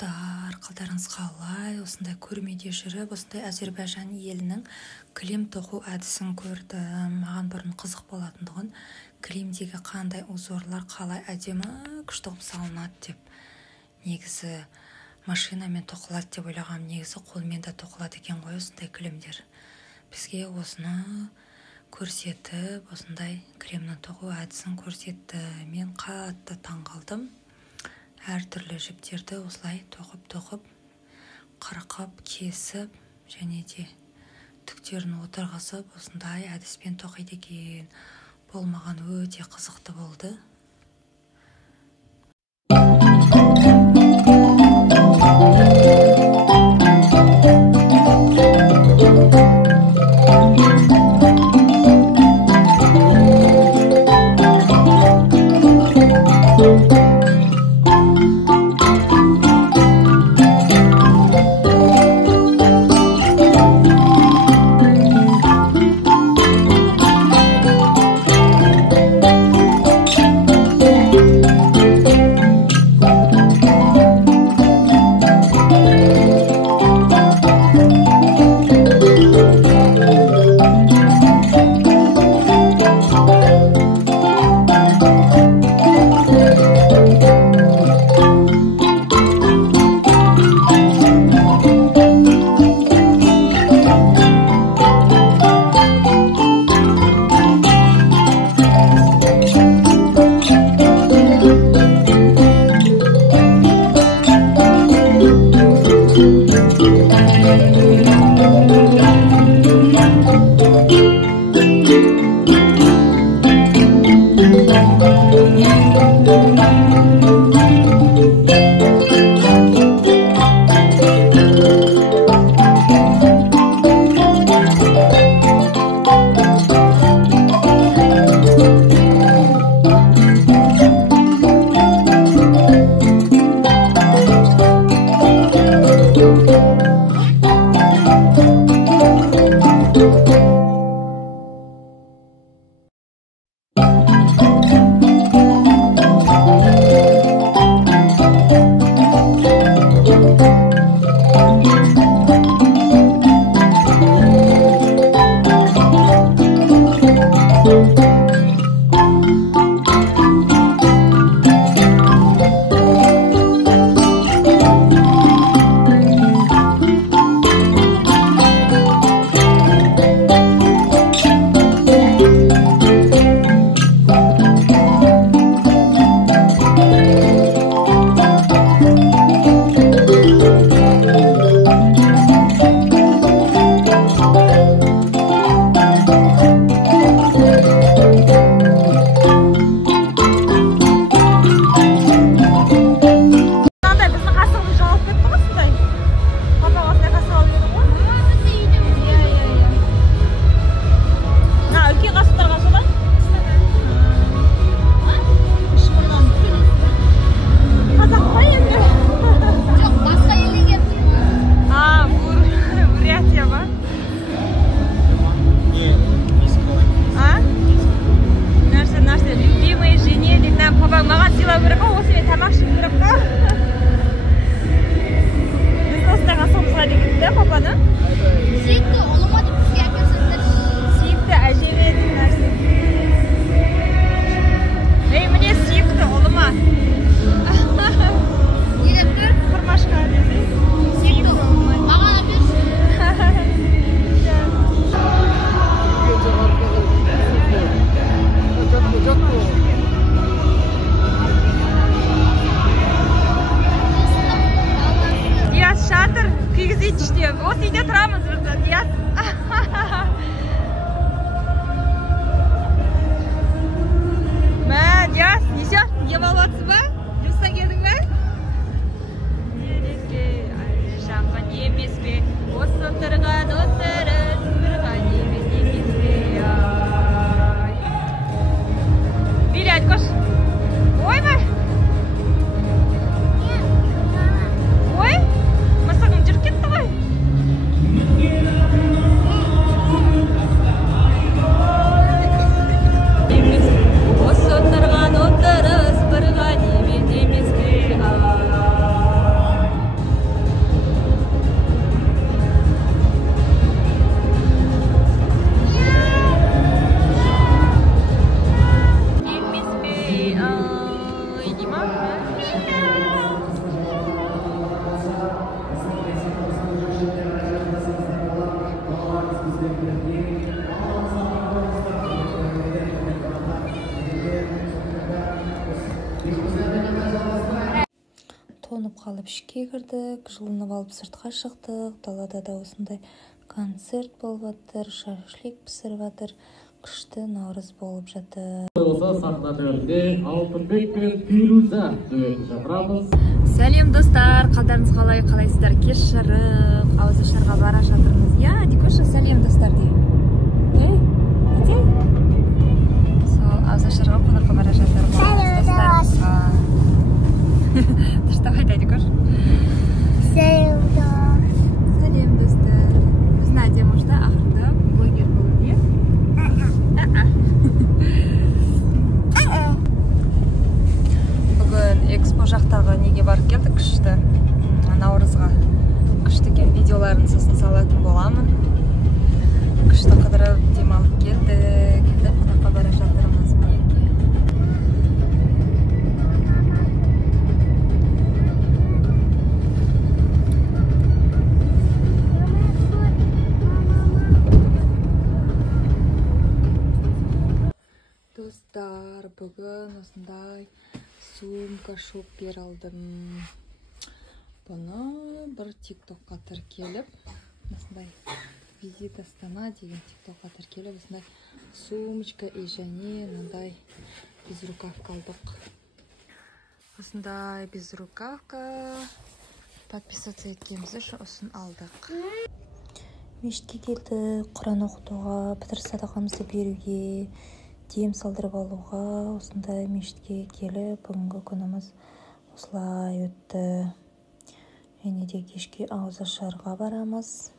достар, қалдарыңыз қалай? Осындай көрмеде жүріп, осындай Әзербайжан елінің кілем тоқу әдісін көрдім. Маған бұрын қызық болатындығын, кілемдегі қандай узорлар қалай әдемі күшті қылып салынады деп. Негізі машинамен тоқылады деп ойлағам, негізі қолмен де тоқылады екен ғой осындай кілемдер. Бізге осыны көрсетіп, осындай кілемнің тоқу әдісін көрсетті. Мен қатты таңғалдым. Әртүрлі жіптерді осылай тоқып, қырқып, кесіп, және де түктерін отырғызып, осындай әдіспен тоқиды екен. Бұл маған өте қызықты болды. жылынып қалып ішке кірдік, жылынып алып сыртқа шықтық. Далада да осындай концерт болып жатыр, шашлик пісіріп жатыр, күшті наурыз болып жатыр. Сахна төрінде Алтынбек пен Фируза дуетін шақырамыз. Сәлем достар, қалдарыңыз қалай, қалайсыздар? Кеш жарық, ауызашарға бара жатырмыз. Я, дикоша, сәлем достар дей. Әте? Сол, ауызашарға қонаққа бара жатырмыз. Сәлем достар. Қайда, дикош? Сәлем достар. Сәлем достар. Біз Надя мұшта ақырында блогер болып, е? Бүгін экспо жақтағы неге барып келдік, күшті наурызға. Күшті кен видеоларын сосын салатын боламын. Күшті қыдырып демалып келдік. Енді қонаққа бара жатырмыз мінеки. Достар, бүгін осындай сумка шоппер алдым. Бұны бір тиктокқа тіркеліп, осындай визит Астана деген тиктокқа тіркеліп, осындай сумочка и және мындай безрукавка алдық. Осындай безрукавка подписаться еткеніміз үшін осын алдық. Мешітке келді, Құран оқытуға, пітір садақамызды беруге, дем салдырып алуға, осындай мешітке келіп, бүгінгі күніміз осылай өтті. Және де кешке ауызашарға барамыз.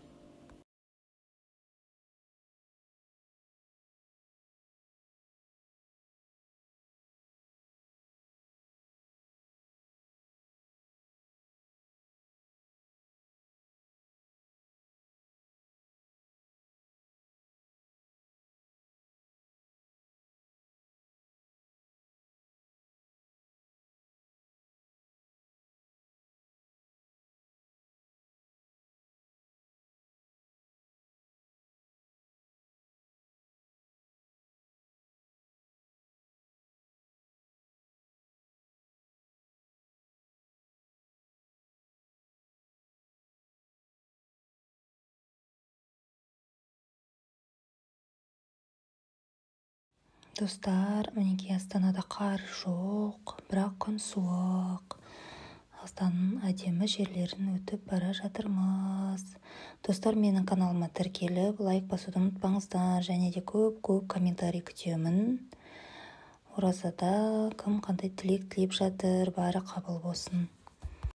Достар, мінеки Астанада қар жоқ, бірақ күн суық. Астананың әдемі жерлерін өтіп бара жатырмыз. Достар, менің каналыма тіркеліп, лайк басуды ұмытпаңыздар, және де көп комментарий күтемін. Оразада кім қандай тілек тілеп жатыр, бәрі қабыл болсын.